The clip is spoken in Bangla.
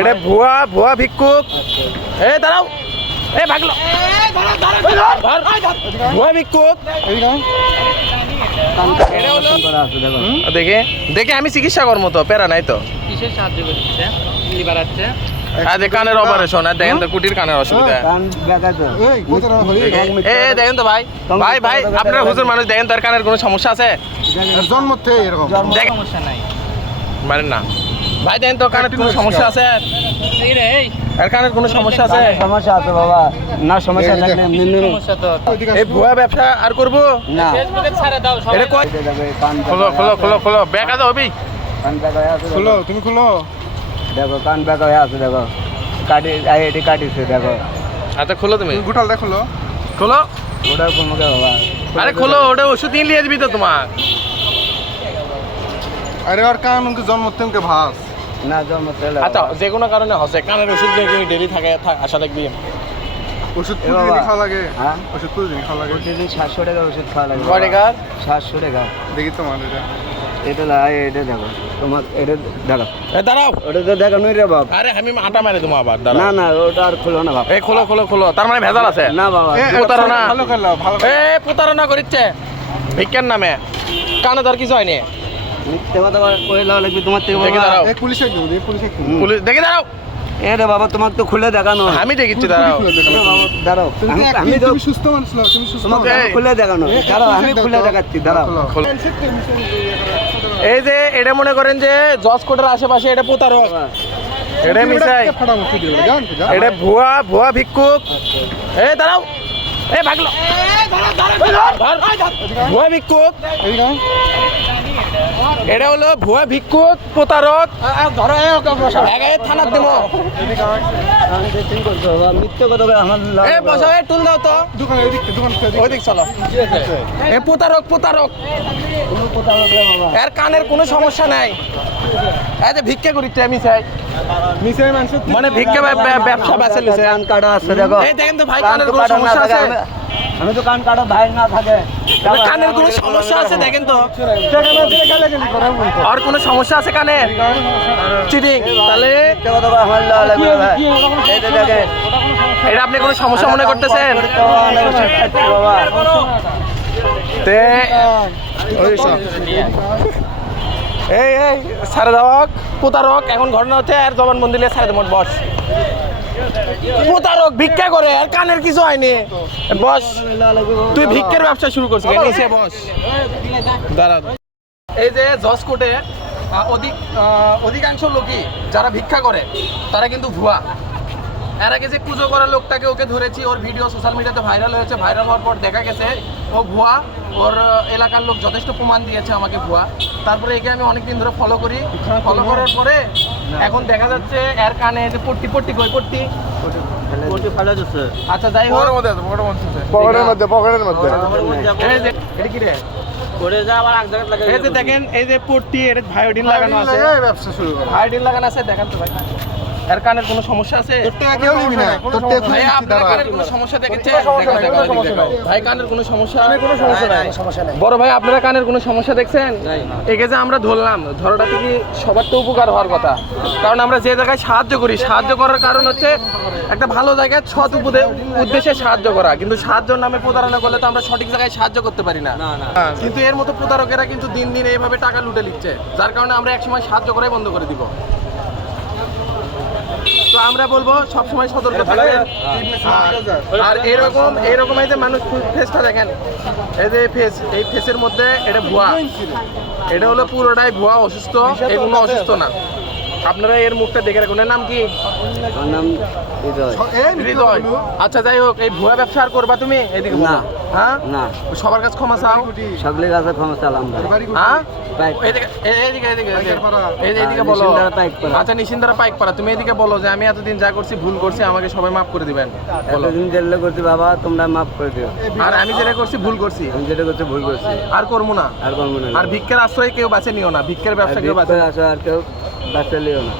এটা ভুয়া ভুয়া ভিক্ষুক। এ দাঁড়াও। এ ভাগলো। ভুয়া ভিক্ষুক। দেখে দেখে আমি চিকিৎসা করব তো প্যারা নাই তো। কিসের সাহায্য করছে? আর যে কানের অপারেশন আর দেখেন তো কুটির কানের অসুবিধা। এ এ, দেখেন তো ভাই। ভাই ভাই আপনার হুজুর মানুষ দেখেন তার কানের কোনো সমস্যা আছে? জন্ম থেকে এরকম। সমস্যা নাই। মানে না। ভাই দেখেন তো কানের কোনো সমস্যা আছে? এই রে এই। আর কানের কোনো সমস্যা আছে? সমস্যা আছে বাবা। না সমস্যা থাকলে দেখ। সমস্যা তো এই ভুয়া ব্যবসা আর করব? না। ফেসবুকে ছাড়ে দাও সবাই। এটা কই খোলো খোলো খোলো খোলো। ব্যাগ আছে হবি কান ব্যাকা আছে খুলো তুমি খুলো। দেখো কান হয়ে আছে দেখো। কাটি আই এটি কাটিছে দেখো। আচ্ছা খোলো তুমি। তুমি গুটালটা খুলো। খোলো। ওটার কোনো বাবা? আরে খোলো ওটা ওষুধ নিয়ে নিয়ে যাবি তো তোমার। আরে আর কান জন্ম থেকে ভাস। না জন্ম তেলে আচ্ছা যে কোনো কারণে হসে কানের ওষুধ নিয়ে তুমি ডেলি থাকে আশা দেখবি ওষুধ এ প্রতিদিন খাওয়া লাগে? হ্যাঁ? ওষুধ প্রতিদিন খাওয়া লাগে? প্রতিদিন সাতশো টাকা ওষুধ খাওয়া লাগে। কয় টাকার সাতশো টাকা। দেখি তোমার এটা। এটা লাই এটা দেখো। তোমার এটা দেখো। এ দাঁড়াও। ওটা তো দেখো নই রে বাপ। আরে আমি আটা মারে তোমার আবার না দাঁড়াও। না ওটা আর খুলো না বাপ। এই খোলো খোলো খোলো। তার মানে ভেজাল আছে? না বাবা এ, প্রতারণা। ভালো খেলো ভালো এ প্রতারণা করিচ্ছে। ভিক্ষার নামে। কানে ধর কিছু হয়নি। মিথ্যে কথা কইলা লাগবে তোমার থেকে দেখি বাবা দাঁড়াও। এই পুলিশে দিও এই পুলিশে দিও হুম। পুলিশ দেখে দাঁড়াও। এ রে বাবা তোমাকে তো খুলে দেখানো। আমি দেখিচ্ছি দাঁড়াও। দাঁড়াও। আমি তুমি সুস্থ মানুষ না? তুমি সুস্থ খুলে দেখানো। দাঁড়াও আমি খুলে দেখাচ্ছি দাঁড়াও। এই যে এটা মনে করেন যে জজ কোর্টের আশেপাশে এটা প্রতারক এটা মিশাই। এটা ভুয়া ভুয়া ভিক্ষুক। এ দাঁড়াও। এ ভাগলো। ভুয়া ভিক্ষুক। এটা হলো ভুয়া ভিক্ষুক প্রতারক। থানার দেবো। টুল দাও তো। দোকান এদিক দোকান থেকে ওই দিক চলো। এ প্রতারক প্রতারক। এর কানের কোনো সমস্যা নাই। এই যে ভিক্ষা করিতে আমি চাই। মানুষ মানে ভিক্ষা ব্যব- ব্যব- ব্যবসা বেছে লিছে। কান কাটা আছে দেখো। এই দেখেন তো ভাই কান কানের কোনো সমস্যা আছে? আমি- আমি তো কান কাটা ভাই না থাকে। কানের কোনো সমস্যা আছে দেখেন তো। আর কোনো সমস্যা আছে কানে? চিটিং। তাহলে এটা আপনি কোনো সমস্যা মনে করতেছেন? এই এই, সারে দেওয়াক প্রতারক এখন ঘটনা হচ্ছে আর জবান বন্দিলে সারে দেবো বস। প্রতারক ভিক্ষা করে আর কানের কিছু হয়নি। বস তুই ভিক্ষের ব্যবসা শুরু করছিস? নিচে বস এই যে আহ, অধিক অধিকাংশ লোকই যারা ভিক্ষা করে তারা কিন্তু ভুয়া। এর আগে যে পুজো করা লোকটাকে ওকে ধরেছি ওর ভিডিও সোশ্যাল মিডিয়াতে ভাইরাল হয়েছে। ভাইরাল হওয়ার পর দেখা গেছে ও ভুয়া। ওর এলাকার লোক যথেষ্ট প্রমাণ দিয়েছে আমাকে ভুয়া। তারপরে একে আমি অনেকদিন ধরে ফলো করি। ফলো করার পরে এখন দেখা যাচ্ছে এর কানে যে পট্টি পট্টি কই পট্টি? ওটি ভালো যাচ্ছে আচ্ছা যাই হোক। মধ্যে পকেটের মধ্যে পকেটের মধ্যে এই যে এটা কি রে? করে যা আবার এক জায়গায় লাগে এই যে দেখেন এই যে পট্টি এর ভায়োডিন লাগানো আছে। এই ব্যবসা শুরু ভায়োডিন লাগানো আছে দেখেন তো ভাই। এর কানের কোনো সমস্যা আছে? তোর টাকা কেউ নিবি না। তোর টাকা ভাই আপনার কানের কোনো সমস্যা দেখেছে? ভাই কানের কোনো সমস্যা? কোনো সমস্যা নাই বড় ভাই আপনারা কানের কোনো সমস্যা দেখছেন? একে যে আমরা ধরলাম। ধরাটা থেকে সবার তো উপকার হওয়ার কথা। কারণ আমরা যে জায়গায় সাহায্য করি সাহায্য করার কারণ হচ্ছে একটা ভালো জায়গায় সৎ উপদে- উদ্দেশ্যে সাহায্য করা। কিন্তু সাহায্যের নামে প্রতারণা করলে তো আমরা সঠিক জায়গায় সাহায্য করতে পারি না। কিন্তু এর মতো প্রতারকেরা কিন্তু দিন দিন এইভাবে টাকা লুটে লিখছে যার কারণে আমরা একসময় সাহায্য করাই বন্ধ করে দিব। আমরা বলব সবসময় সতর্ক থাকবেন। আর- এরকম এরকম এই যে মানুষ ফেসটা দেখেন এই যে ফেস এই ফেসের মধ্যে এটা ভুয়া। এটা হলো পুরোটাই ভুয়া অসুস্থ এগুলো অসুস্থ না। আপনারা এর মুখটা দেখে রাখুন। এর নাম কি? হৃদয়। আচ্ছা যাই হোক এই ভুয়া ব্যবসা আর করবা তুমি? এদিকে। না। হ্যাঁ? না। সবার কাছে ক্ষমা চাও? সকলের কাছে ক্ষমা চালাম হ্যাঁ? আচ্ছা নিশিন্দারা পাইক তুমি এদিকে বলো যে আমি এতদিন যা করছি ভুল করছি আমাকে সবাই মাফ করে দিবেন। এতদিন করছি বাবা তোমরা মাফ করে দিও। আর আমি যেটা করছি ভুল করছি। আমি যেটা করছি ভুল করছি। আর করব না। আর আর ভিক্ষের আশ্রয় কেউ বাঁচে নিও না ভিক্ষের ব্যবসা কেউ বাঁচে আর কেউ বাঁচা নিও না।